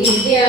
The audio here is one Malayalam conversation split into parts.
Vidya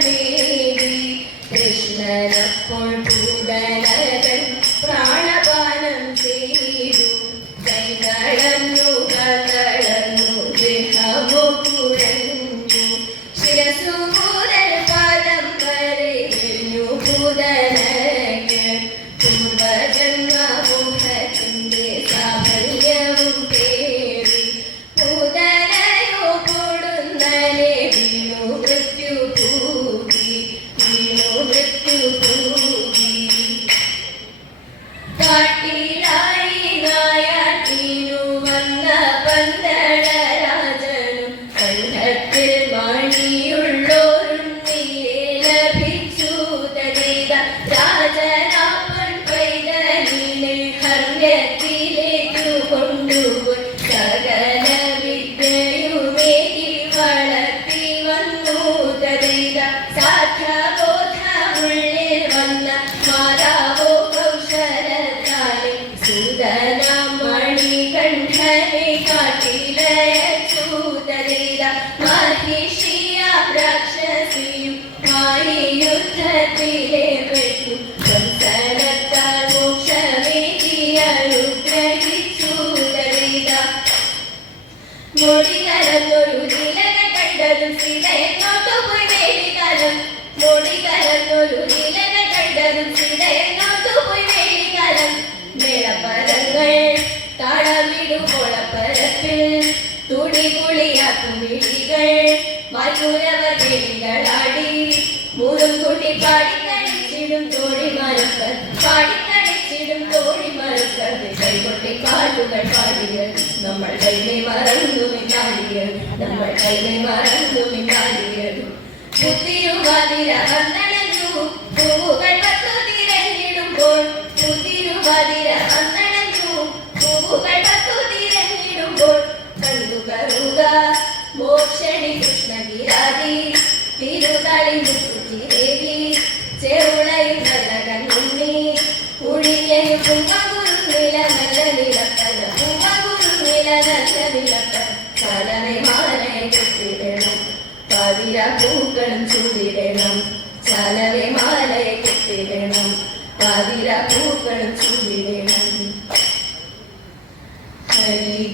baby Krishna, the poor Bye. കണ്ടതും സീതയെങ്ങോട്ടു പോയി വേടിക്കാലം മേളപ്പരങ്ങൾ താളമിടുമോളപ്പരപ്പിൽ തുടികുളിയാക്കും വിളികൾ വായ്പുരവർ കിളികളാടി മൂന്നും കൂട്ടി പാടിക്കളിച്ചിടും തോഴിമാരപ്പർ പാടിക്കളിച്ചിടും തോഴിമാരപ്പർ കൈകൊട്ടി പാട്ടുകൾ പാടിയത് നമ്മൾ കൈമേ മറന്നു മിണ്ടാടിയത് നമ്മൾ കൈമേ മറന്നു മിണ്ടാടിയത് മോക്ഷണി കൃഷ്ണഗിരാതി തിരുതളി മുക്കുചിരേവി ചെറുളയും നല്ല കണ്ണുണ്ണി ഉഴിയയും പൂമകുറുന്നില നല്ല നിലപ്പല പൂമകുറുന്നില നല്ല കെട്ടിടണം പവിര പൂക്കളും ചൂടിടണം ചലവെ മാലയെ കെട്ടിടണം. പാതിര പൂക്കളും ചൂടിടണം ഹരിഗീതപുരേ